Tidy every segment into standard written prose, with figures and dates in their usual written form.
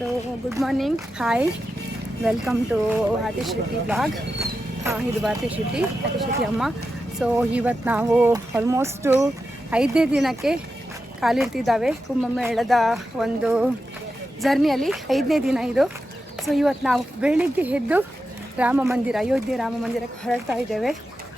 So good morning, hi, welcome to Bharati Shruti blog. ಇದು ಭಾರತಿ ಶ್ರುತಿ ಅಮ್ಮ. So ಇವತ್ತು ನಾವು ಆಲ್ಮೋಸ್ಟು 5ನೇ ದಿನಕ್ಕೆ ಕಾಲಿಡ್ತಿದ್ದಾವೆ ಕುಂಭಮೇಳದ ಒಂದು ಜರ್ನಿಯಲ್ಲಿ. 5ನೇ ದಿನ ಇದು. ಸೊ ಇವತ್ತು ನಾವು ಬೆಳಿಗ್ಗೆ ಎದ್ದು ಅಯೋಧ್ಯೆ ರಾಮ ಮಂದಿರಕ್ಕೆ ಹೊರಡ್ತಾ ಇದ್ದೇವೆ.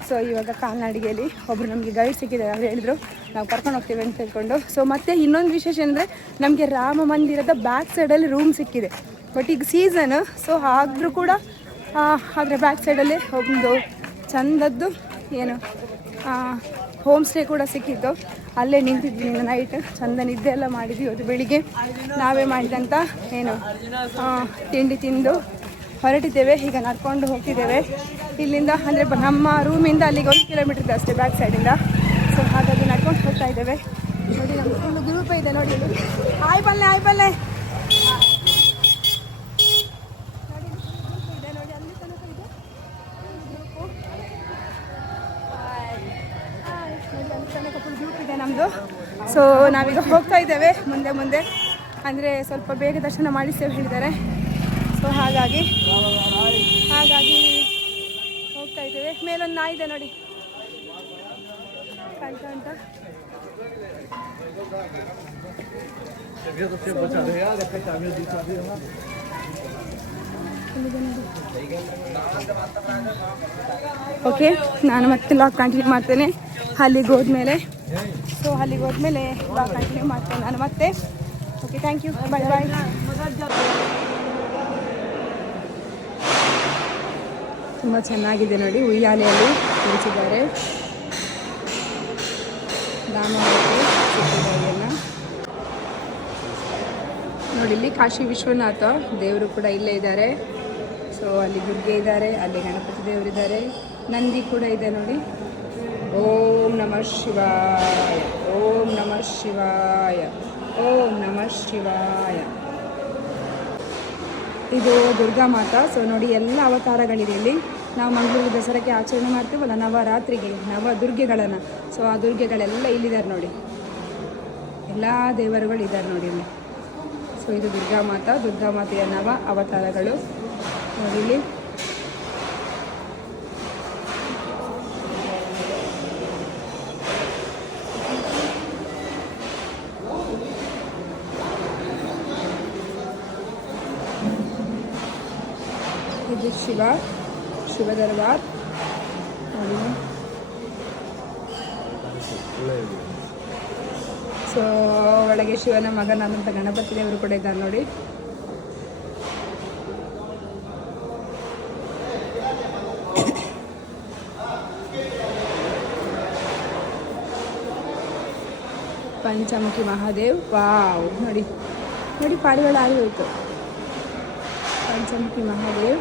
ಸೊ ಇವಾಗ ಕಾಲ್ನಡಿಗೆಯಲ್ಲಿ ಒಬ್ಬರು ನಮಗೆ ಗೈಡ್ ಸಿಕ್ಕಿದ್ದಾರೆ. ಅವ್ರು ಹೇಳಿದ್ರು ನಾವು ಕರ್ಕೊಂಡು ಹೋಗ್ತೀವಿ ಅಂತ ಹೇಳ್ಕೊಂಡು. ಸೊ ಮತ್ತು ಇನ್ನೊಂದು ವಿಶೇಷ ಅಂದರೆ ನಮಗೆ ರಾಮ ಮಂದಿರದ ಬ್ಯಾಕ್ ಸೈಡಲ್ಲಿ ರೂಮ್ ಸಿಕ್ಕಿದೆ. ಬಟ್ ಈಗ ಸೀಸನ್, ಸೊ ಆದರೂ ಕೂಡ ಅದರ ಬ್ಯಾಕ್ ಸೈಡಲ್ಲಿ ಒಂದು ಚಂದದ್ದು ಏನು ಹೋಮ್ ಸ್ಟೇ ಕೂಡ ಸಿಕ್ಕಿತ್ತು. ಅಲ್ಲೇ ನಿಂತಿದ್ವಿ ನೈಟ್, ಚಂದ ನಿದ್ದೆ ಎಲ್ಲ ಮಾಡಿದ್ವಿ. ಇವತ್ತು ಬೆಳಿಗ್ಗೆ ನಾವೇ ಮಾಡಿದಂಥ ತಿಂಡಿ ತಿಂದು ಹೊರಟಿದ್ದೇವೆ. ಈಗ ನಡ್ಕೊಂಡು ಹೋಗ್ತಿದ್ದೇವೆ ಇಲ್ಲಿಂದ. ಅಂದರೆ ನಮ್ಮ ರೂಮಿಂದ ಅಲ್ಲಿಗೆ 1 ಕಿಲೋಮೀಟರ್ ಇದೆ ಅಷ್ಟೇ ಬ್ಯಾಕ್ ಸೈಡಿಂದ. ಸೊ ಹಾಗಾಗಿ ನಡ್ಕೊಂಡು ಹೋಗ್ತಾ ಇದ್ದೇವೆ. ನೋಡಿ ನಮ್ಮ ಫುಲ್ ಗ್ರೂಪ್ ಇದೆ ನೋಡಿ. ಆಯ್ ಬಲ್ಲೆ ನೋಡಿ ಅಲ್ಲಿ ತನಕ ಇದೆ ಗ್ರೂಪು. ಅಲ್ಲಿ ತನಕ ಫುಲ್ ಗ್ರೂಪ್ ಇದೆ ನಮ್ಮದು. ಸೊ ನಾವೀಗ ಹೋಗ್ತಾ ಇದ್ದೇವೆ ಮುಂದೆ. ಅಂದರೆ ಸ್ವಲ್ಪ ಬೇಗ ದರ್ಶನ ಮಾಡಿಸ್ತೇವೆ ಹೇಳಿದ್ದಾರೆ. ಸೊ ಹಾಗಾಗಿ ಹೋಗ್ತಾ ಇದ್ದೇವೆ. ಮೇಲೊಂದು ನಾಯಿ ಇದೆ ನೋಡಿ, ಕಾಣ್ತಾ ಉಂಟಾ? ಓಕೆ, ನಾನು ಮತ್ತೆ ಲಾಗ್ ಕಂಟಿನ್ಯೂ ಮಾಡ್ತೇನೆ ಅಲ್ಲಿಗೆ ಹೋದ್ಮೇಲೆ. ಸೊ ಅಲ್ಲಿಗೆ ಹೋದ್ಮೇಲೆ ಲಾಗ್ ಕಂಟಿನ್ಯೂ ಮಾಡ್ತೇನೆ ನಾನು ಮತ್ತೆ. ಓಕೆ, ಥ್ಯಾಂಕ್ ಯು, ಬಾಯ್ ಬಾಯ್. ತುಂಬ ಚೆನ್ನಾಗಿದೆ ನೋಡಿ, ಉಯ್ಯಾಲೆಯಲ್ಲಿ ಕುಳಿಸಿದ್ದಾರೆ ರಾಮಮೂರ್ತಿ ನೋಡಿ. ಇಲ್ಲಿ ಕಾಶಿ ವಿಶ್ವನಾಥ ದೇವರು ಕೂಡ ಇಲ್ಲೇ ಇದ್ದಾರೆ. ಸೊ ಅಲ್ಲಿ ದುರ್ಗೆ ಇದ್ದಾರೆ, ಅಲ್ಲಿ ಗಣಪತಿ ದೇವರಿದ್ದಾರೆ, ನಂದಿ ಕೂಡ ಇದೆ ನೋಡಿ. ಓಂ ನಮಃ ಶಿವಾಯ, ಓಂ ನಮಃ ಶಿವಾಯ, ಓಂ ನಮಃ ಶಿವಾಯ. ಇದು ದುರ್ಗಾ ಮಾತಾ. ಸೊ ನೋಡಿ ಎಲ್ಲ ಅವತಾರಗಳಿದೆ ಇಲ್ಲಿ. ನಾವು ಮಂಗಳೂರು ದಸರಾಕ್ಕೆ ಆಚರಣೆ ಮಾಡ್ತೀವಲ್ಲ, ನವರಾತ್ರಿಗೆ ದುರ್ಗೆಗಳನ್ನು. ಸೊ ಆ ದುರ್ಗೆಗಳೆಲ್ಲ ಇಲ್ಲಿದ್ದಾರೆ ನೋಡಿ, ಎಲ್ಲ ದೇವರುಗಳು ಇದ್ದಾರೆ ನೋಡಿ ಇಲ್ಲಿ. ಸೊ ಇದು ದುರ್ಗಾ ಮಾತೆಯ ನವ ಅವತಾರಗಳು ನೋಡಿ ಇಲ್ಲಿ. ಇದು ಶಿವ ದರ್ಬಾರ್ ನೋಡಿ. ಸೊ ಒಳಗೆ ಶಿವನ ಮಗನಾದಂಥ ಗಣಪತಿ ದೇವರು ಕೂಡ ಇದ್ದಾರೆ ನೋಡಿ. ಪಂಚಮುಖಿ ಮಹಾದೇವ್. ವಾವ್, ನೋಡಿ ಪಾರಿವಾಳ ಆಗಿ ಹೋಯಿತು. ಪಂಚಮುಖಿ ಮಹಾದೇವ್.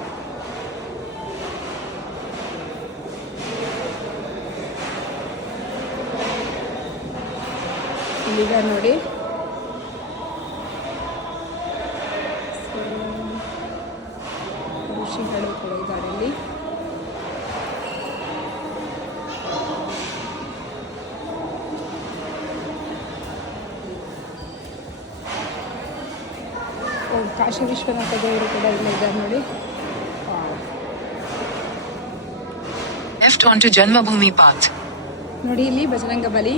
ಇಲ್ಲಿದ್ದಾರೆ ನೋಡಿ. ಋಷಿಗಳು ಕೂಡ ಇದ್ದಾರೆ ಇಲ್ಲಿ. ಕಾಶಿ ವಿಶ್ವನಾಥ ದೇವರು ಕೂಡ ಇಲ್ಲೇ ಇದ್ದಾರೆ ನೋಡಿ. Left onto Janmabhoomi path. ನೋಡಿ ಇಲ್ಲಿ ಬಜರಂಗ ಬಲಿ,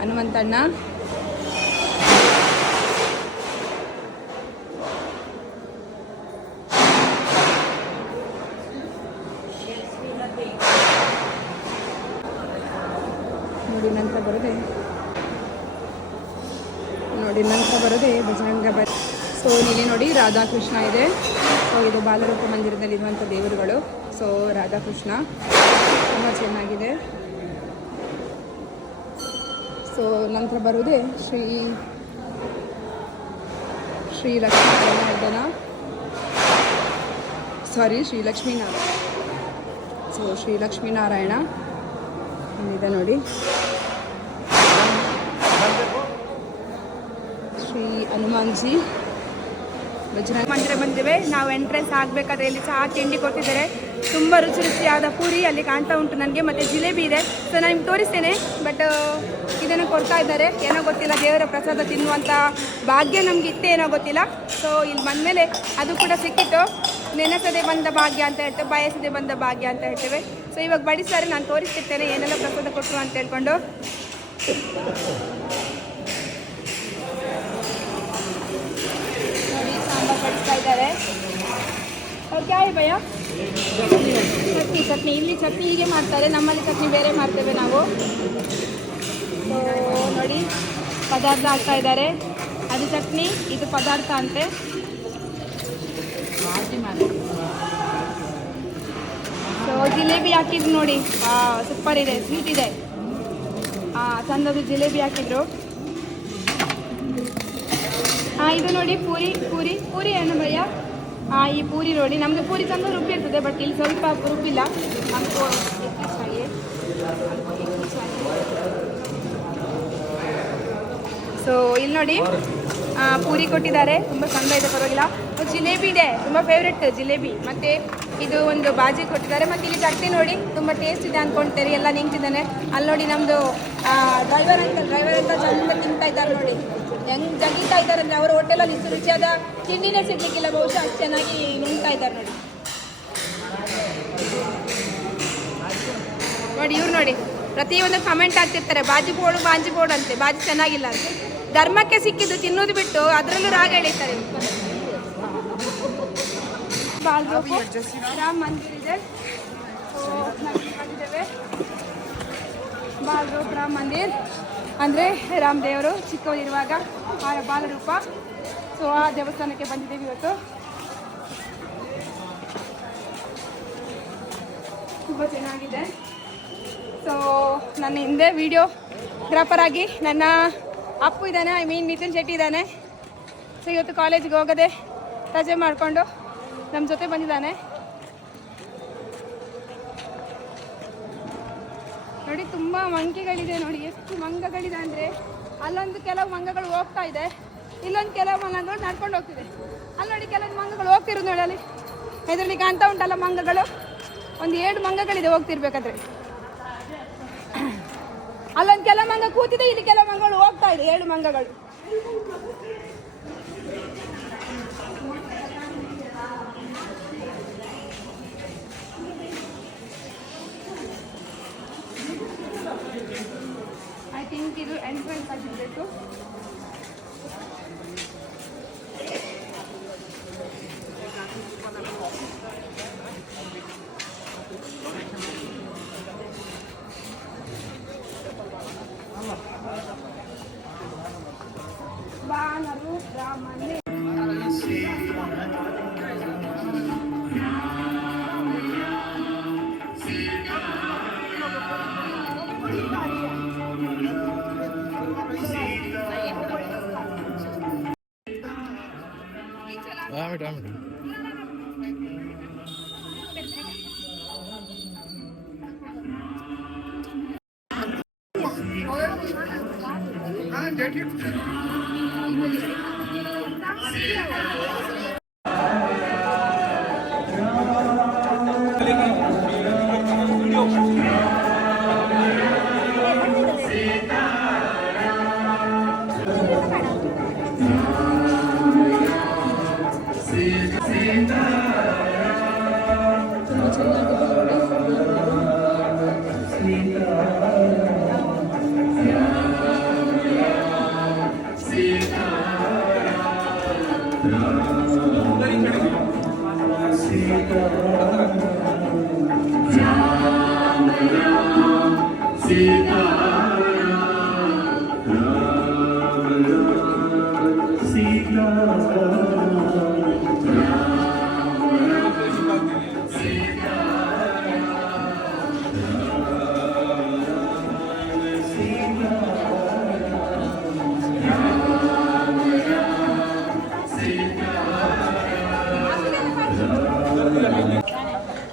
ಹನುಮಂತಣ್ಣ, ನೋಡಿ ನಂತರ ಬರೋದೆ ಬಜರಂಗ ಬಲಿ. ಸೊ ಇಲ್ಲಿ ನೋಡಿ ರಾಧಾಕೃಷ್ಣ ಇದೆ. ಸೊ ಇದು ಬಾಲರೂಪ ಮಂದಿರದಲ್ಲಿರುವಂಥ ದೇವರುಗಳು. ಸೊ ರಾಧಾಕೃಷ್ಣ ತುಂಬ ಚೆನ್ನಾಗಿದೆ. ಸೊ ನಂತರ ಬರುವುದೇ ಶ್ರೀ ಲಕ್ಷ್ಮೀನಾರಾಯಣ. ಸೊ ಶ್ರೀ ಲಕ್ಷ್ಮೀನಾರಾಯಣ ಇದೆ ನೋಡಿ. ಶ್ರೀ ಹನುಮಾನ್ಜಿ. ಬಜರಂಗ ಮಂದಿರ ಬಂದಿವೆ. ನಾವು ಎಂಟ್ರೆನ್ಸ್ ಆಗಬೇಕಾದ್ರೆ ಇಲ್ಲಿ ಚಹಾ ತಿಂಡಿ ಕೊಟ್ಟಿದ್ದಾರೆ. ತುಂಬ ರುಚಿ ರುಚಿಯಾದ ಪೂರಿ ಅಲ್ಲಿ ಕಾಣ್ತಾ ಉಂಟು ನನಗೆ. ಮತ್ತು ಜಿಲೇಬಿ ಇದೆ. ಸೊ ನಾನು ನಿಮ್ಗೆ ತೋರಿಸ್ತೇನೆ. ಬಟ್ ಇದನ್ನು ಕೊಡ್ತಾ ಇದ್ದಾರೆ, ಏನೋ ಗೊತ್ತಿಲ್ಲ, ದೇವರ ಪ್ರಸಾದ ತಿನ್ನುವಂಥ ಭಾಗ್ಯ ನಮ್ಗೆ ಇತ್ತೇ ಏನೋ ಗೊತ್ತಿಲ್ಲ. ಸೊ ಇಲ್ಲಿ ಬಂದಮೇಲೆ ಅದು ಕೂಡ ಸಿಕ್ಕಿತ್ತು. ನೆನೆಸದೆ ಬಂದ ಭಾಗ್ಯ ಅಂತ ಹೇಳ್ತೇವೆ, ಬಯಸದೆ ಬಂದ ಭಾಗ್ಯ ಅಂತ ಹೇಳ್ತೇವೆ. ಸೊ ಇವಾಗ ಬಡಿಸ್ತಾರೆ, ನಾನು ತೋರಿಸ್ತಿರ್ತೇನೆ ಏನೆಲ್ಲ ಪ್ರಸಾದ ಕೊಟ್ಟರು ಅಂತ ಹೇಳ್ಕೊಂಡು. ನೋಡಿ ಸಾಂಬಾರು ಬಡಿಸ್ತಾ ಇದ್ದಾರೆ. ಓಕೆ ಆಯ್ ಭಯ ಚಟ್ನಿ ಇಲ್ಲಿ ಚಟ್ನಿ ಹೀಗೆ ಮಾಡ್ತಾರೆ, ನಮ್ಮಲ್ಲಿ ಚಟ್ನಿ ಬೇರೆ ಮಾಡ್ತೇವೆ ನಾವು. ಸೊ ನೋಡಿ ಪದಾರ್ಥ ಹಾಕ್ತಾ ಇದ್ದಾರೆ, ಅದು ಚಟ್ನಿ ಇದು ಪದಾರ್ಥ ಅಂತೆ. ಸೊ ಜಿಲೇಬಿ ಹಾಕಿದ್ರು ನೋಡಿ, ಸೂಪರ್ ಇದೆ, ಸ್ವೀಟ್ ಇದೆ. ಚಂದದು ಜಿಲೇಬಿ ಹಾಕಿದ್ರು. ಇದು ನೋಡಿ ಪೂರಿ ಪೂರಿ ಪೂರಿ ಏನು ಭಯ್ಯ? ಈ ಪೂರಿ ನೋಡಿ, ನಮಗೆ ಪೂರಿ ಚಂದ ರುಬ್ಬಿ ಇರ್ತದೆ, ಬಟ್ ಇಲ್ಲಿ ಸ್ವಲ್ಪ ರುಬ್ಬಿಲ್ಲ. ನಮಗೂ ಸೊ ಇಲ್ಲಿ ನೋಡಿ ಪೂರಿ ಕೊಟ್ಟಿದ್ದಾರೆ, ತುಂಬ ಚಂದ ಇದೆ, ಪರವಾಗಿಲ್ಲ. ಜಿಲೇಬಿ ಇದೆ, ತುಂಬ ಫೇವ್ರೆಟ್ ಜಿಲೇಬಿ. ಮತ್ತು ಇದು ಒಂದು ಬಾಜಿ ಕೊಟ್ಟಿದ್ದಾರೆ. ಮತ್ತು ಇಲ್ಲಿ ಚಟ್ನಿ ನೋಡಿ ತುಂಬ ಟೇಸ್ಟ್ ಇದೆ ಅಂದ್ಕೊಳ್ತಾರೆ, ಎಲ್ಲ ನಿಂತಿದ್ದಾನೆ. ಅಲ್ಲಿ ನೋಡಿ ನಮ್ಮದು ಡ್ರೈವರ್ ಅಂತ ಚಂದ ತಿಂತಾ ಇದ್ದಾರೆ ನೋಡಿ, ಹೆಂಗೆ ಜಗೀತಾ ಇದ್ದಾರೆ ಅಂದರೆ ಅವರ ಹೋಟೆಲಲ್ಲಿ ಇಷ್ಟು ರುಚಿಯಾದ ತಿಂಡಿನೇ ಸಿಗ್ಲಿಕ್ಕಿಲ್ಲ, ಬಹುಶಃ ಅಷ್ಟು ಚೆನ್ನಾಗಿ ನುಂಗ್ತಾ ಇದ್ದಾರೆ ನೋಡಿ. ನೋಡಿ ಇವ್ರು ನೋಡಿ ಪ್ರತಿಯೊಂದು ಕಮೆಂಟ್ ಆಗ್ತಿರ್ತಾರೆ, ಬಾಜಿ ಬೋಡು ಅಂತೆ, ಬಾಜಿ ಚೆನ್ನಾಗಿಲ್ಲ ಅಂತೆ. ಧರ್ಮಕ್ಕೆ ಸಿಕ್ಕಿದ್ದು ತಿನ್ನೋದು ಬಿಟ್ಟು ಅದರಲ್ಲೂ ರಾಗ ಎಳೀತಾರೆ. ರಾಮ ಮಂದಿರ ಇದೆ, ಬಾಲ್ರೂಪ್ ರಾಮ ಮಂದಿರ್ ಅಂದರೆ ರಾಮದೇವರು ಚಿಕ್ಕವರಿರುವಾಗ ಅವರ ಬಾಲರೂಪ. ಸೊ ಆ ದೇವಸ್ಥಾನಕ್ಕೆ ಬಂದಿದ್ದೇವೆ ಇವತ್ತು. ತುಂಬ ಚೆನ್ನಾಗಿದೆ. ಸೊ ನನ್ನ ಹಿಂದೆ ವಿಡಿಯೋಗ್ರಾಫರ್ ಆಗಿ ನನ್ನ ಅಪ್ಪು ಇದ್ದಾನೆ, ಮಿಥುನ್ ಶೆಟ್ಟಿ ಇದ್ದಾನೆ. ಸೊ ಇವತ್ತು ಕಾಲೇಜಿಗೆ ಹೋಗದೆ ರಜೆ ಮಾಡಿಕೊಂಡು ನಮ್ಮ ಜೊತೆ ಬಂದಿದ್ದಾನೆ. ನೋಡಿ ತುಂಬ ಮಂಕಿಗಳಿದೆ ನೋಡಿ, ಎಷ್ಟು ಮಂಗಗಳಿದೆ ಅಂದರೆ ಅಲ್ಲೊಂದು ಕೆಲವು ಮಂಗಗಳು ಹೋಗ್ತಾ ಇದೆ, ಇಲ್ಲೊಂದು ಕೆಲವು ಮಂಗಗಳು ನಡ್ಕೊಂಡು ಹೋಗ್ತಿದೆ. ಅಲ್ಲಿ ನೋಡಿ ಕೆಲವು ಮಂಗಗಳು ಹೋಗ್ತಿರೋದು ನೋಡಿ, ಅಲ್ಲಿ ಇದರಲ್ಲಿ ಕಾಣ್ತಾ ಉಂಟಲ್ಲ ಮಂಗಗಳು, ಒಂದು 7 ಮಂಗಗಳಿದೆ ಹೋಗ್ತಿರ್ಬೇಕಾದ್ರೆ. ಅಲ್ಲೊಂದು ಕೆಲವು ಮಂಗ ಕೂತಿದೆ, ಇಲ್ಲಿ ಕೆಲವು ಮಂಗಗಳು ಹೋಗ್ತಾ ಇದೆ, 7 ಮಂಗಗಳು. ಐ ಥಿಂಕ್ ಇದು ಎಂಟ್ರೆನ್ಸ್ ಆಗಿರಬೇಕು. ಬಾಲರೂಪ್ ರಾಮ ಮಂದಿರ.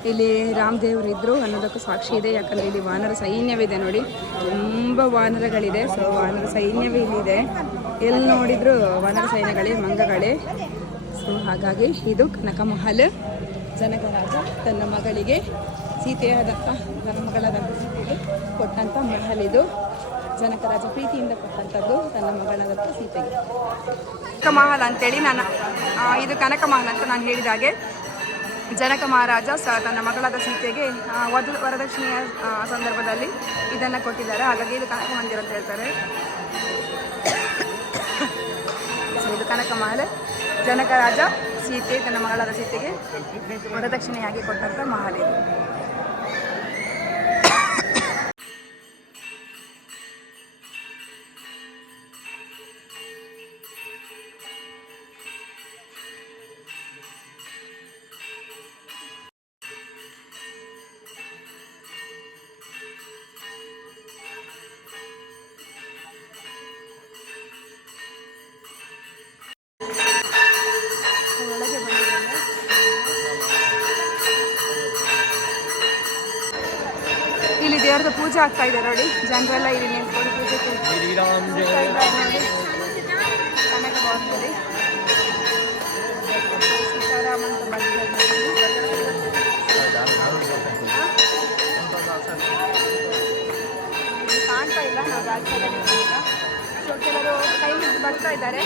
ಇಲ್ಲಿ ರಾಮದೇವರು ಇದ್ರು ಅನ್ನೋದಕ್ಕೂ ಸಾಕ್ಷಿ ಇದೆ. ಯಾಕಂದರೆ ಇಲ್ಲಿ ವಾನರ ಸೈನ್ಯವಿದೆ ನೋಡಿ, ತುಂಬ ವಾನರಗಳಿದೆ. ಸೊ ವಾನರ ಸೈನ್ಯವೇ ಇಲ್ಲಿದೆ, ಎಲ್ಲಿ ನೋಡಿದ್ರು ವಾನರ ಸೈನ್ಯಗಳೇ, ಮಂಗಗಳೇ. ಸೊ ಹಾಗಾಗಿ ಇದು ಕನಕ ಮಹಲ್. ಜನಕರಾಜ ತನ್ನ ಮಗಳಿಗೆ ಸೀತೆಯಾದಂಥ ನನ್ನ ಮಗಳಾದಂಥ ಸೀತೆಗೆ ಕೊಟ್ಟಂಥ ಮಹಲ್ ಇದು. ಜನಕರಾಜ ಪ್ರೀತಿಯಿಂದ ಕೊಟ್ಟಂಥದ್ದು ತನ್ನ ಮಗಳಾದಂಥ ಸೀತೆಗೆ. ಕನಕ ಮಹಲ್ ಅಂತೇಳಿ ಇದು ಕನಕ ಮಹಲ್ ಅಂತ ನಾನು ಹೇಳಿದ ಹಾಗೆ ಜನಕ ಮಹಾರಾಜ ತನ್ನ ಮಗಳಾದ ಸೀತೆಗೆ ವರದಕ್ಷಿಣೆಯ ಸಂದರ್ಭದಲ್ಲಿ ಇದನ್ನು ಕೊಟ್ಟಿದ್ದಾರೆ. ಹಾಗಾಗಿ ಇದು ಕನಕ ಮಂದಿರ ಅಂತ ಹೇಳ್ತಾರೆ. ಇದು ಕನಕ ಮಹಲ್. ಜನಕರಾಜ ಸೀತೆ ತನ್ನ ಮಗಳಾದ ಸೀತೆಗೆ ವರದಕ್ಷಿಣೆಯಾಗಿ ಕೊಟ್ಟಂಥ ಮಹಲ್ ಇದು. ಇಲ್ಲಿ ದೇವರದ ಪೂಜೆ ಆಗ್ತಾ ಇದೆ ನೋಡಿ. ಜನರೆಲ್ಲ ಇಲ್ಲಿ ನಿಂತ್ಕೊಂಡು ಪೂಜೆ ಕನಕ ಭವನದಲ್ಲಿ ಸೀತಾರಾಮ ಅಂತ ಕಾಣ್ತಾ ಇಲ್ಲ. ನಾವು ರಾಜ್ಯದಲ್ಲಿ ಸೊ ಕೆಲವರು ಕೈ ಹಿಡಿದು ಬರ್ತಾ ಇದ್ದಾರೆ.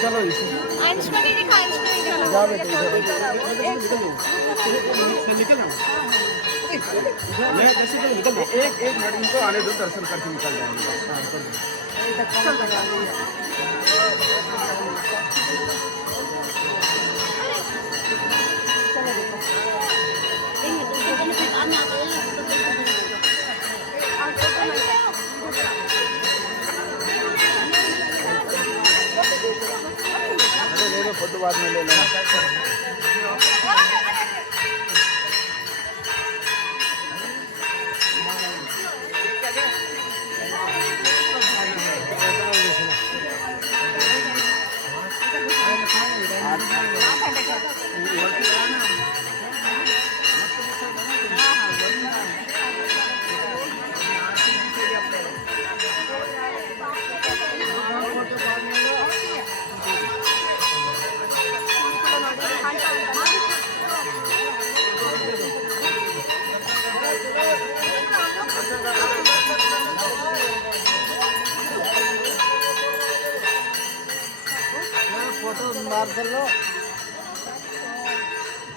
चलो एक मिनट इनको आने दो, दर्शन करके निकल जाएंगे. फोटो बाद में ले लेना.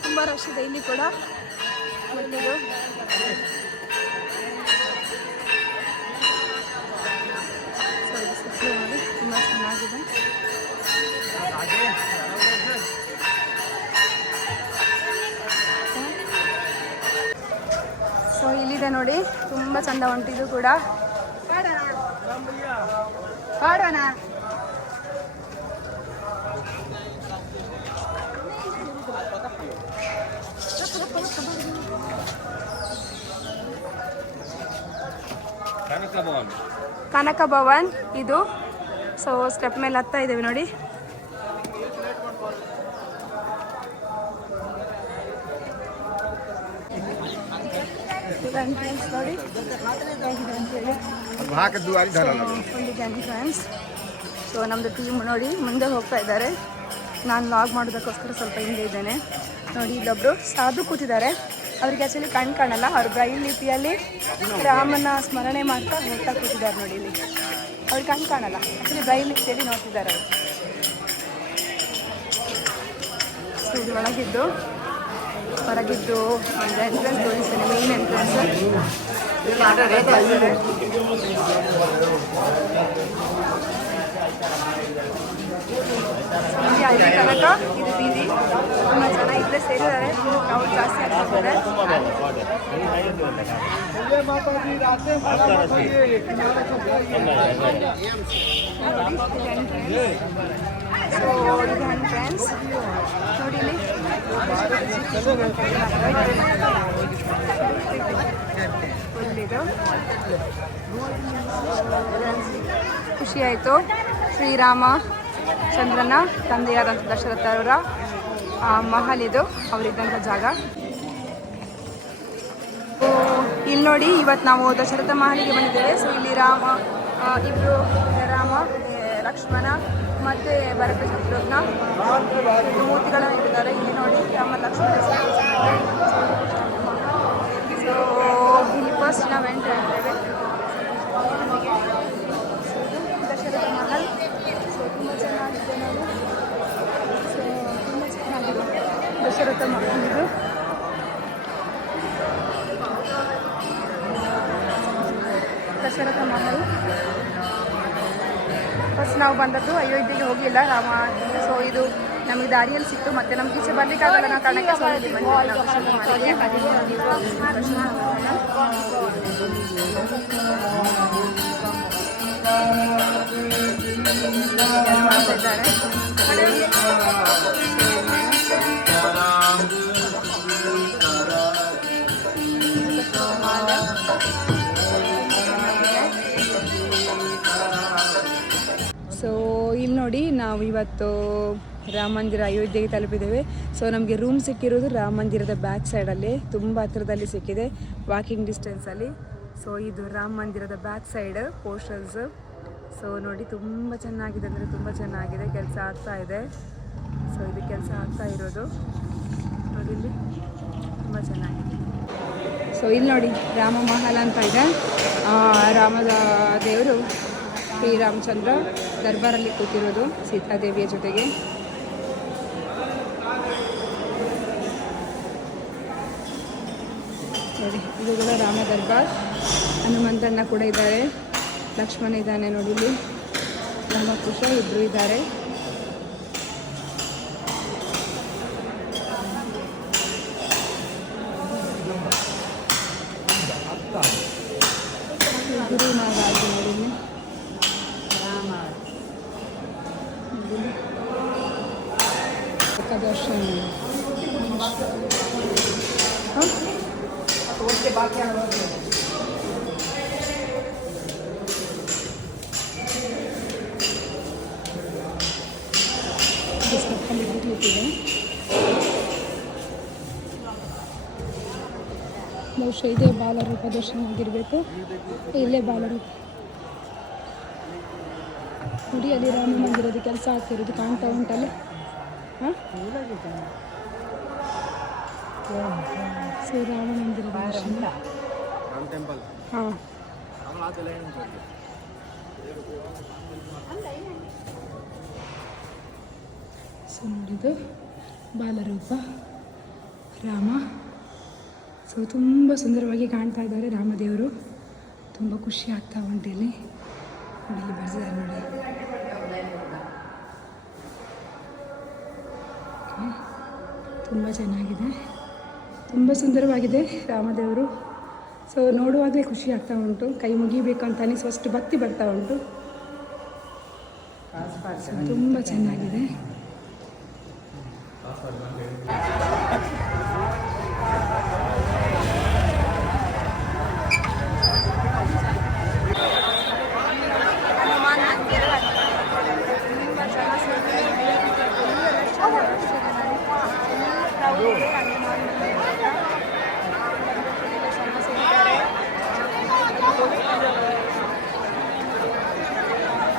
ತುಂಬ ರಶ್ ಇದೆ ಇಲ್ಲಿ ಕೂಡ. ಮಟ್ಟಿದು ಸುತ್ತಲೂ ನೋಡಿ ತುಂಬ ಚೆನ್ನಾಗಿದೆ. ಸೊ ಇಲ್ಲಿದೆ ನೋಡಿ, ತುಂಬ ಚಂದ ಉಂಟಿದು ಕೂಡ. ಕಾಡೋಣ. ಕನಕ ಭವನ್ ಇದು. ಸೊ ಸ್ಟೆಪ್ ಮೇಲೆ ಹತ್ತಾ ಇದ್ದೇವೆ ನೋಡಿ. ಎಂಟ್ರೆನ್ಸ್ ನೋಡಿ ಹೇಗಿದೆ ಅಂತೇಳಿ. ಎಂಟ್ರೆನ್ಸ್. ಸೊ ನಮ್ಮದು ಟೀಮ್ ನೋಡಿ ಮುಂದೆ ಹೋಗ್ತಾ ಇದ್ದಾರೆ. ನಾನು ಲಾಗ್ ಮಾಡೋದಕ್ಕೋಸ್ಕರ ಸ್ವಲ್ಪ ಹಿಂದೆ ಇದ್ದೇನೆ ನೋಡಿ. ಇಲ್ಲೊಬ್ರು ಸಾಧು ಕೂತಿದ್ದಾರೆ. ಅವ್ರಿಗೆ ಆ್ಯಕ್ಚುಲಿ ಕಣ್ಣು ಕಾಣಲ್ಲ. ಅವ್ರು ಬ್ರೈಲ್ ಲಿಪಿಯಲ್ಲಿ ರಾಮನ ಸ್ಮರಣೆ ಮಾಡ್ತಾ ಹೋಗ್ತಾ ಕೂತಿದ್ದಾರೆ ನೋಡಿ. ಇಲ್ಲಿ ಅವ್ರಿಗೆ ಕಣ್ಣು ಕಾಣಲ್ಲ. ಆ್ಯಕ್ಚುಲಿ ಬ್ರೈಲ್ ಲಿಪಿಯಲ್ಲಿ ನೋಡ್ತಿದ್ದಾರೆ ಅವರು. ಸೊ ಇದು ಒಳಗಿದ್ದು ಹೊರಗಿದ್ದು ಒಂದು ಎಂಟ್ರೆನ್ಸ್ ತೋರಿಸ್ತೇನೆ. ಮೇನ್ ಎಂಟ್ರೆನ್ಸ್ ಅಲ್ಲಿ ತನಕ ಇದು ಬೀದಿ ತುಂಬ ಜನ ಇಲ್ಲೇ ಸೇರಿದ್ದಾರೆ. ಕ್ರೌಡ್ ಜಾಸ್ತಿ ಆಗ್ತಿದ್ದಾರೆ. ಸೊ ಇದು ಎಂಟ್ರೆನ್ಸ್ ನೋಡಿ. ಇಲ್ಲಿ ಫುಲ್ಲಿದು ಖುಷಿ ಆಯಿತು. ಶ್ರೀರಾಮ ಚಂದ್ರನ ತಂದೆಯಾದಂಥ ದಶರಥ ಅವರ ಮಹಲ್ ಇದು, ಅವರಿದ್ದಂಥ ಜಾಗ. ಇಲ್ಲಿ ನೋಡಿ ಇವತ್ತು ನಾವು ದಶರಥ ಮಹಲಿಗೆ ಬಂದಿದ್ದೇವೆ. ಸೊ ಇಲ್ಲಿ ಇಬ್ಬರು ರಾಮ ಲಕ್ಷ್ಮಣ ಮತ್ತು ಭರತ ಶತ್ರುಘ್ನ ಮೂರ್ತಿಗಳನ್ನು ಇಟ್ಟಿದ್ದಾರೆ. ಇಲ್ಲಿ ನೋಡಿ ರಾಮ ಲಕ್ಷ್ಮಣ. ಸೊ ಇಲ್ಲಿ ಫಸ್ಟ್ ನಾವು ಎಂಟ್ರಿ ಆಗ್ತೇವೆ. ದಶರಥ ಮಹಲ್. ಸೊ ತುಂಬ ಚೆನ್ನಾಗಿದೆ ನೋಡಿ. ಸೊ ತುಂಬ ಚೆನ್ನಾಗಿದೆ ದಶರಥ ಮಹಲ್ ಇದು. ದಶರಥ ಮಹಲ್ ಫಸ್ಟ್ ನಾವು ಬಂದದ್ದು ಅಯೋಧ್ಯೆಗೆ ಹೋಗಲಿಲ್ಲ ರಾಮ. ಸೊ ಇದು ನಮಗೆ ದಾರಿಯಲ್ಲಿ ಸಿಕ್ತು, ಮತ್ತು ನಮ್ಗೆ ಈಚೆ ಬರಲಿಕ್ಕಾಗಲ್ಲ ಅನ್ನೋ ಕಾರಣಕ್ಕೆ ಸೊ ಇಲ್ಲಿ ಬಂದಿಲ್ಲ ದರ್ಶನ ಮಾಡಲಿಕ್ಕೆ. ಮಾಡ್ತಾ ಇದ್ದಾರೆ. ಸೊ ಇಲ್ಲಿ ನೋಡಿ ನಾವು ಇವತ್ತು ರಾಮ ಮಂದಿರ ಅಯೋಧ್ಯೆಗೆ ತಲುಪಿದ್ದೇವೆ. ಸೊ ನಮಗೆ ರೂಮ್ ಸಿಕ್ಕಿರೋದು ರಾಮ ಮಂದಿರದ ಬ್ಯಾಕ್ ಸೈಡಲ್ಲಿ, ತುಂಬ ಹತ್ತಿರದಲ್ಲಿ ಸಿಕ್ಕಿದೆ, ವಾಕಿಂಗ್ ಡಿಸ್ಟೆನ್ಸಲ್ಲಿ. ಸೊ ಇದು ರಾಮ ಮಂದಿರದ ಬ್ಯಾಕ್ ಸೈಡ್ ಪೋಸ್ಟರ್ಸ್. ಸೊ ನೋಡಿ ತುಂಬ ಚೆನ್ನಾಗಿದೆ, ಅಂದರೆ ತುಂಬ ಚೆನ್ನಾಗಿದೆ. ಕೆಲಸ ಆಗ್ತಾ ಇದೆ. ಸೊ ಇದು ಕೆಲಸ ಆಗ್ತಾ ಇರೋದು ನೋಡಿ, ಇಲ್ಲಿ ತುಂಬ ಚೆನ್ನಾಗಿದೆ. ಸೊ ಇಲ್ಲಿ ನೋಡಿ ರಾಮ ಮಹಲ್ ಅಂತ ಇದೆ. ರಾಮದ ದೇವರು ಶ್ರೀರಾಮಚಂದ್ರ ದರ್ಬಾರಲ್ಲಿ ಕೂತಿರೋದು ಸೀತಾದೇವಿಯ ಜೊತೆಗೆ. ನೋಡಿ ಇದು ಕೂಡ ರಾಮ ದರ್ಬಾರ್. ಹನುಮಂತಣ್ಣ ಕೂಡ ಇದ್ದಾರೆ, ಲಕ್ಷ್ಮಣ ಇದ್ದಾನೆ ನೋಡಿ, ಇಲ್ಲಿ ಲಂಬಕುಶ ಇಬ್ಬರು ಇದ್ದಾರೆ. ಗುರು ನಾಗರಾಜ ನೋಡಿ ಇಲ್ಲಿ ದರ್ಶನ. ಬಹುಶಃ ಇದೇ ಬಾಲರೂಪ ದರ್ಶನ ಆಗಿರಬೇಕು. ಇಲ್ಲೇ ಬಾಲರೂಪ ಗುಡಿಯಲ್ಲಿ ರಾಮ ಮಂದಿರದ ಕೆಲಸ ಆಗ್ತಿರೋದು ಕಾಣ್ತಾ ಉಂಟಲ್ಲ. ಸೊ ರಾಮ ಮಂದಿರದ ದರ್ಶನ. ಹಾಂ ಸೊ ನೋಡಿದ್ದು ಬಾಲರೂಪ ರಾಮ. ಸೊ ತುಂಬ ಸುಂದರವಾಗಿ ಕಾಣ್ತಾ ಇದ್ದಾರೆ ರಾಮದೇವರು. ತುಂಬ ಖುಷಿ ಆಗ್ತಾ ಉಂಟು ಇಲ್ಲಿ ನೋಡಿ, ಇಲ್ಲಿ ಬರ್ತಿದ್ದಾರೆ ನೋಡಿ. ತುಂಬ ಚೆನ್ನಾಗಿದೆ, ತುಂಬ ಸುಂದರವಾಗಿದೆ ರಾಮದೇವರು. ಸೊ ನೋಡುವಾಗಲೇ ಖುಷಿ ಆಗ್ತಾ ಉಂಟು, ಕೈ ಮುಗಿಬೇಕು ಅಂತ ಅನಿಸುವಷ್ಟು ಅಷ್ಟು ಭಕ್ತಿ ಬರ್ತಾ ಉಂಟು. ತುಂಬ ಚೆನ್ನಾಗಿದೆ.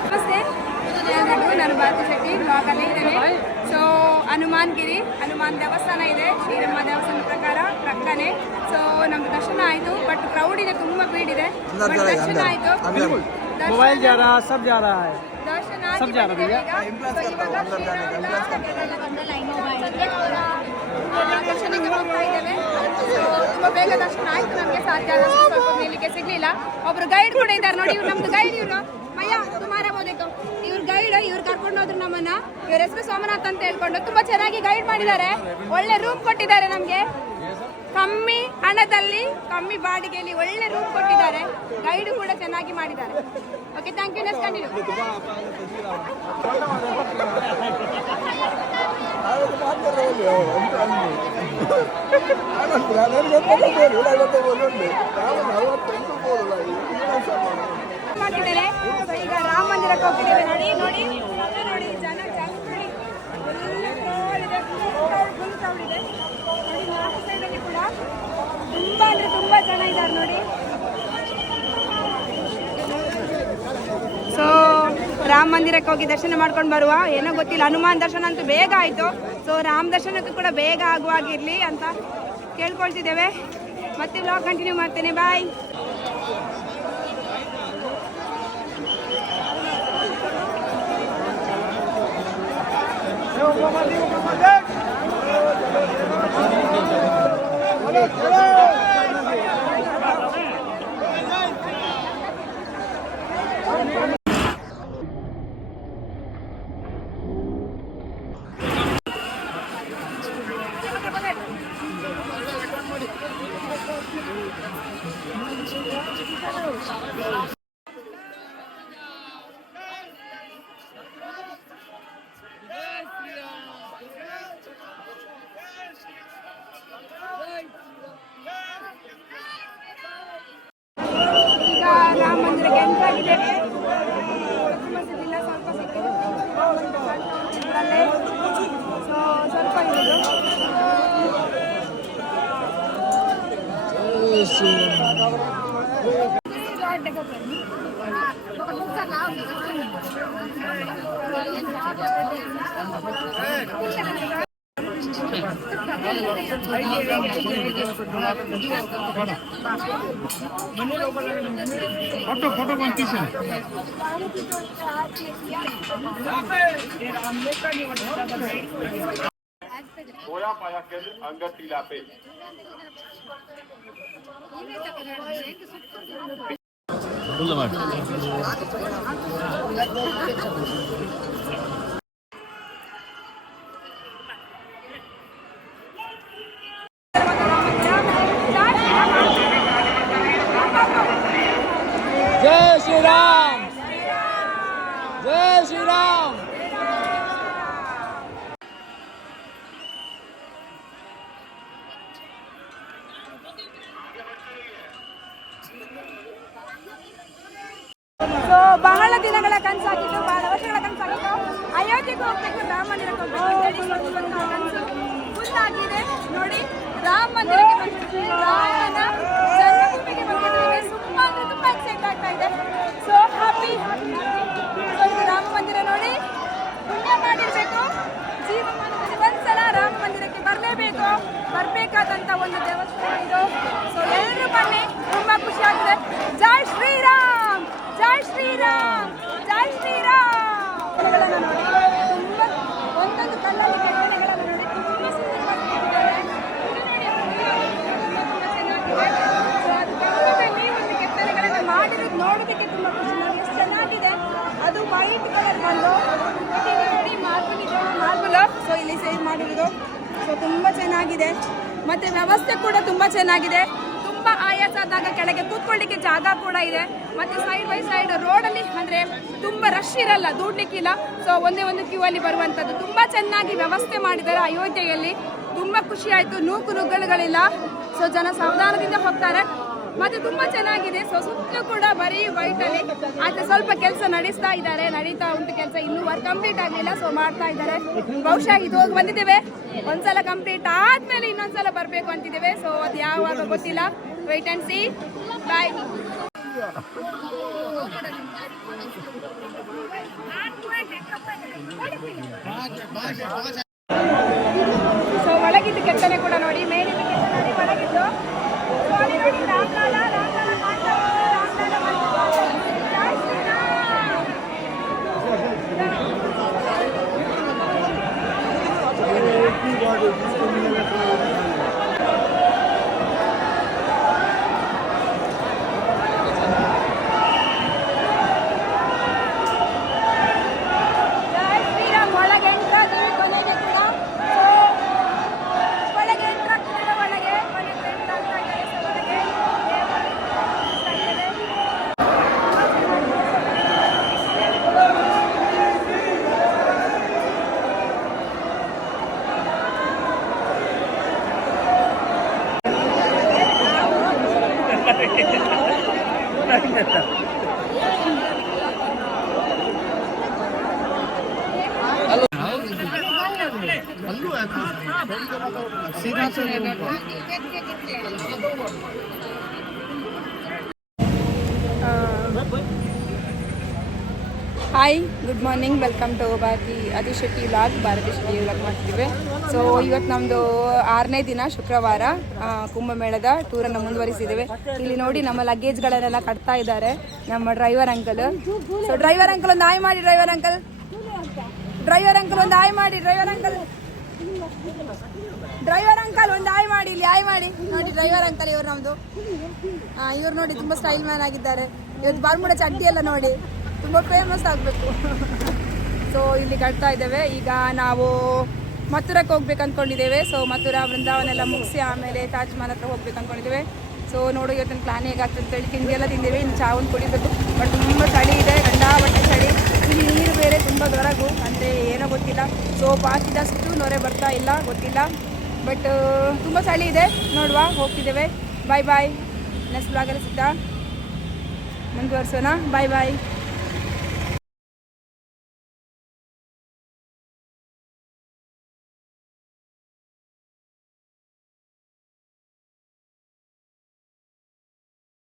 ನಮಸ್ತೆ, ನಾನು ಭಾರತಿ ಶೆಟ್ಟಿ ಬ್ಲಾಗಲ್ಲಿ ಇದ್ದೇನೆ. ಸೊ ಹನುಮಾನ್ಗಿರಿ ಹನುಮಾನ್ ದೇವಸ್ಥಾನ ಇದೆ, ಶ್ರೀರಾಮ ದೇವಸ್ಥಾನ ಪ್ರಕಾರ ಪಕ್ಕನೆ. ಸೊ ನಮ್ದು ದರ್ಶನ ಆಯಿತು, ಬಟ್ ಕ್ರೌಡ್ ಇದೆ, ತುಂಬ ಭೀಡ್ ಇದೆ. ಬಟ್ ದರ್ಶನ ಆಯಿತು. मोबाइल जा रहा, सब जा रहा है, ದರ್ಶನ सब जा रहा भैया। ದರ್ಶನಕ್ಕೆ ಹೋಗ್ತಾ ಇದ್ದೇವೆ. ಸೊ ತುಂಬ ಬೇಗ ದರ್ಶನ ಆಯ್ತು, ನಮಗೆ ಸಾಧ್ಯ ಆದಷ್ಟು ಸ್ವಲ್ಪ ಮೇಲಿಗೆ ಸಿಗ್ಲಿಲ್ಲ. ಒಬ್ರು ಗೈಡ್ ಕೂಡ ಇದ್ದಾರೆ ನೋಡಿ, ಇವ್ರು ನಮ್ದು ಗೈಡ್. ಇವ್ರು ಮಯ್ಯ ತುಮಾರ ಬೋದೇಕು, ಇವ್ರ ಗೈಡ್. ಇವ್ರು ಕರ್ಕೊಂಡು ಹೋದ್ರು ನಮ್ಮನ್ನ. ಇವ್ರ ಹೆಸರು ಸೋಮನಾಥ್ ಅಂತ ಹೇಳ್ಕೊಂಡು ತುಂಬಾ ಚೆನ್ನಾಗಿ ಗೈಡ್ ಮಾಡಿದ್ದಾರೆ. ಒಳ್ಳೆ ರೂಮ್ ಕೊಟ್ಟಿದ್ದಾರೆ ನಮ್ಗೆ, ಕಮ್ಮಿ ಹಣದಲ್ಲಿ ಕಮ್ಮಿ ಬಾಡಿಗೆಯಲ್ಲಿ ಒಳ್ಳೆ ರೂಮ್ ಕೊಟ್ಟಿದ್ದಾರೆ. ಗೈಡ್ ಕೂಡ ಚೆನ್ನಾಗಿ ಮಾಡಿದ್ದಾರೆ. Okay, thank you. Next continue. ಮಾಡಿದ್ದಾರೆ. ಈಗ ರಾಮ ಮಂದಿರಕ್ಕೆ ಹೋಗ್ತಿದ್ದೇವೆ ನೋಡಿ. ನೋಡಿ ನೋಡಿ ಜನ ಚಂದ್ರಳಿ ಫುಲ್ ಕ್ರೌಡ್ ಇದೆ ನೋಡಿ. ನಾಲ್ಕು ಸೈಡಲ್ಲಿ ಕೂಡ ತುಂಬ ಅಂದರೆ ತುಂಬ ಜನ ಇದ್ದಾರೆ ನೋಡಿ. ರಾಮ ಮಂದಿರಕ್ಕೆ ಹೋಗಿ ದರ್ಶನ ಮಾಡ್ಕೊಂಡು ಬರುವ. ಏನೋ ಗೊತ್ತಿಲ್ಲ, ಹನುಮಾನ್ ದರ್ಶನ ಅಂತೂ ಬೇಗ ಆಯಿತು. ಸೊ ರಾಮ ದರ್ಶನಕ್ಕೂ ಕೂಡ ಬೇಗ ಆಗುವಾಗಿರಲಿ ಅಂತ ಕೇಳ್ಕೊಳ್ತಿದ್ದೇವೆ. ಮತ್ತೆ ವ್ಲಾಗ್ ಕಂಟಿನ್ಯೂ ಮಾಡ್ತೇನೆ. ಬಾಯ್. ಈಗ ರಾಮ ಮಂದಿರಕ್ಕೆ ಎಂಟ್ರ್ ಆಗಿದ್ದೇವೆ. ತುಂಬ ಸಿಕ್ಕಿಲ್ಲ, ಸ್ವಲ್ಪ ಸಿಕ್ಕಿದೆ. ಸೊ ಸ್ವಲ್ಪ ಇರೋದು. फोटो बनती है होया पाया केंद्र अंगद टीला पे जय श्री राम, जय श्री राम. ಸೊ ಬಹಳ ದಿನಗಳ ಕನಸಾಗಿತ್ತು, ಬಹಳ ವರ್ಷಗಳ ಕನಸಾಗಿತ್ತು. ಅಯೋಧ್ಯೆಗೆ ಹೋಗ್ಬೇಕು, ರಾಮ ಮಂದಿರಕ್ಕೆ ಹೋಗ್ಬೇಕು ಕನಸು ಫುಲ್ ಆಗಿದೆ. ನೋಡಿ, ರಾಮ ಮಂದಿರಕ್ಕೆ ಬಂದಿದ್ದೀವಿ, ರಾಮನ ಜನ್ಮಭೂಮಿಗೆ ಬಂದಿದ್ದೀವಿ. ತುಂಬಾ ಅಂದ್ರೆ ತುಂಬಾ ಎಕ್ಸೈಟ್ ಆಗ್ತಾ ಇದೆ. So happy. ರಾಮ ಮಂದಿರ ನೋಡಿ, ಪುಣ್ಯ ಮಾಡಿರ್ಬೇಕು. ಜೀವಮಾನದಲ್ಲಿ ಒಂದ್ಸಲ ರಾಮ ಮಂದಿರಕ್ಕೆ ಬರಲೇಬೇಕು, ಬರಬೇಕಾದಂತ ಒಂದು ದೇವಸ್ಥಾನ ಇದು. ಸೊ ಎಲ್ಲರೂ ಬನ್ನಿ, ತುಂಬಾ ಖುಷಿ ಆಗಿದೆ. ಜೈ ಶ್ರೀರಾಮ್, ಜೈ ಶ್ರೀರಾಮ್, ಜೈ ಶ್ರೀರಾಮ್. ನೋಡಿ, ತುಂಬಾ ಒಂದೊಂದು ಕಲ್ಲಲ್ಲಿ ಕೆತ್ತನೆಗಳನ್ನು ನೋಡಿ, ತುಂಬಾ ಸುಂದರವಾಗಿ ಕೆತ್ತಿದ್ದಾರೆ. ಒಂದು ಕೆತ್ತನೆಗಳನ್ನು ಮಾಡಿರೋದು ನೋಡೋದಕ್ಕೆ ತುಂಬಾ ಖುಷಿ. ನೋಡಿ ಎಷ್ಟು ಚೆನ್ನಾಗಿದೆ. ಅದು ವೈಟ್ ಕಲರ್ ಬಂದು ನೋಡಿ, ಮಾರ್ಬಲ್ ಇದೆ, ಮಾರ್ಬಲ್. ಸೊ ಇಲ್ಲಿ ಸೇವ್ ಮಾಡಿರೋದು. ಸೊ ತುಂಬ ಚೆನ್ನಾಗಿದೆ. ಮತ್ತು ವ್ಯವಸ್ಥೆ ಕೂಡ ತುಂಬ ಚೆನ್ನಾಗಿದೆ. ತುಂಬ ಆಯಾಸ ಆದಾಗ ಕೆಳಗೆ ಕೂತ್ಕೊಳ್ಳಿಕ್ಕೆ ಜಾಗ ಕೂಡ ಇದೆ. ಮತ್ತು ಸೈಡ್ ಬೈ ಸೈಡ್ ರೋಡಲ್ಲಿ ಅಂದರೆ ತುಂಬ ರಶ್ ಇರಲ್ಲ, ದೂಡ್ಲಿಕ್ಕಿಲ್ಲ. ಸೊ ಒಂದೇ ಒಂದು ಕ್ಯೂ ಅಲ್ಲಿ ಬರುವಂಥದ್ದು ತುಂಬ ಚೆನ್ನಾಗಿ ವ್ಯವಸ್ಥೆ ಮಾಡಿದ್ದಾರೆ ಅಯೋಧ್ಯೆಯಲ್ಲಿ. ತುಂಬ ಖುಷಿ ಆಯಿತು. ನುಗ್ಗಳುಗಳಿಲ್ಲ. ಸೊ ಜನ ಸಾವಧಾನದಿಂದ ಹೋಗ್ತಾರೆ. ಮತ್ತು ತುಂಬ ಚೆನ್ನಾಗಿದೆ. ಸೊ ಸುತ್ತಲೂ ಕೂಡ ಬರೀ ವೈಟಲ್ಲಿ. ಆದರೆ ಸ್ವಲ್ಪ ಕೆಲಸ ನಡೀತಾ ಉಂಟು ಕೆಲಸ. ಇನ್ನೂ ವರ್ಕ್ ಕಂಪ್ಲೀಟ್ ಆಗಲಿಲ್ಲ. ಸೊ ಮಾಡ್ತಾ ಇದ್ದಾರೆ. ಬಹುಶಃ ಇದು ಹೋಗಿ ಬಂದಿದ್ದೇವೆ. ಒಂದ್ಸಲ ಕಂಪ್ಲೀಟ್ ಆದಮೇಲೆ ಇನ್ನೊಂದ್ಸಲ ಬರಬೇಕು ಅಂತಿದ್ದೇವೆ. ಸೊ ಅದು ಯಾವಾಗ ಗೊತ್ತಿಲ್ಲ. Wait and see. ಬಾಯ್. ಸೊ ಒಳಗಿದ್ದು ಕೆತ್ತನೆ ಕೂಡ ನೋಡಿ, ಮೇಲಿದ್ದು ಕೆತ್ತನೆ ನೋಡಿ, ಒಳಗಿದ್ದು ನೋಡಿ ನೋಡಿ. ರಾಮಲಾಲ ಕಾಣ್ತಾ सीधा से hi, good morning, welcome to Adi Shetty vlog. Bharati Shetty vlog ಮಾಡ್ತಿದ್ದೇವೆ. ಸೊ ಇವತ್ತು ನಮ್ಮದು 6ನೇ ದಿನ, ಶುಕ್ರವಾರ, ಕುಂಭಮೇಳದ ಟೂರನ್ನು ಮುಂದುವರಿಸಿದ್ದೇವೆ. ಇಲ್ಲಿ ನೋಡಿ ನಮ್ಮ ಲಗೇಜ್ಗಳನ್ನೆಲ್ಲ ಕಟ್ತಾ ಇದ್ದಾರೆ ನಮ್ಮ driver uncle. So driver uncle ಒಂದು ಹಾಯ್ ಮಾಡಿ. ಡ್ರೈವರ್ ಅಂಕಲ್ ಒಂದು ಹಾಯ್ ಮಾಡಿ. ಡ್ರೈವರ್ ಅಂಕಲ್ ಒಂದು ಹಾಯ್ ಮಾಡಿ. ಇಲ್ಲಿ ಹಾಯ್ ಮಾಡಿ. ನೋಡಿ ಡ್ರೈವರ್ ಅಂಕಲ್ ಇವರು ನಮ್ಮದು. ಇವ್ರು ನೋಡಿ ತುಂಬ ಸ್ಟೈಲ್ ಮ್ಯಾನ್ ಆಗಿದ್ದಾರೆ. ಇವತ್ತು ಬಾರ್ಮುಡ ಚಡ್ಡಿ ಎಲ್ಲ ನೋಡಿ ತುಂಬ ಫೇಮಸ್ ಆಗಬೇಕು. ಸೊ ಇಲ್ಲಿ ಕಟ್ತಾ ಇದ್ದೇವೆ. ಈಗ ನಾವು ಮಥುರಕ್ಕೆ ಹೋಗ್ಬೇಕು ಅಂದ್ಕೊಂಡಿದ್ದೇವೆ. ಸೊ ಮಥುರಾ ವೃಂದಾವನೆಲ್ಲ ಮುಗಿಸಿ ಆಮೇಲೆ ತಾಜ್ ಮಹಲ್ ಹತ್ರ ಹೋಗ್ಬೇಕು ಅಂದ್ಕೊಂಡಿದ್ದೇವೆ. ಸೊ ನೋಡು ಇವತ್ತಿನ ಪ್ಲಾನ್ ಹೇಗಾಗ್ತದೆ ಅಂತೇಳಿ. ತಿಂಡಿ ಎಲ್ಲ ತಿಂದೇವೆ, ಇನ್ನು ಚಾ ಒಂದು ಕುಡಿಬೇಕು. ಬಟ್ ತುಂಬ ಚಳಿ ಇದೆ, ಗಂಡಾಬಟ್ಟೆ ಚಳಿ. ಇಲ್ಲಿ ನೀರು ಬೇರೆ ತುಂಬ ದೊರಗು ಅಂದರೆ ಏನೋ ಗೊತ್ತಿಲ್ಲ. ಸೊ ಬಾಕಿದಷ್ಟು ನೊರೆ ಬರ್ತಾ ಇಲ್ಲ, ಗೊತ್ತಿಲ್ಲ. ಬಟ್ ತುಂಬ ಚಳಿ ಇದೆ. ನೋಡುವ, ಹೋಗ್ತಿದ್ದೇವೆ. ಬಾಯ್ ಬಾಯ್. ನೆಕ್ಸ್ಟ್ ಬ್ಲಾಗಲ್ಲಿ ಸಿಗ್ತಾ ಮುಂದುವರ್ಸೋಣ. ಬಾಯ್ ಬಾಯ್.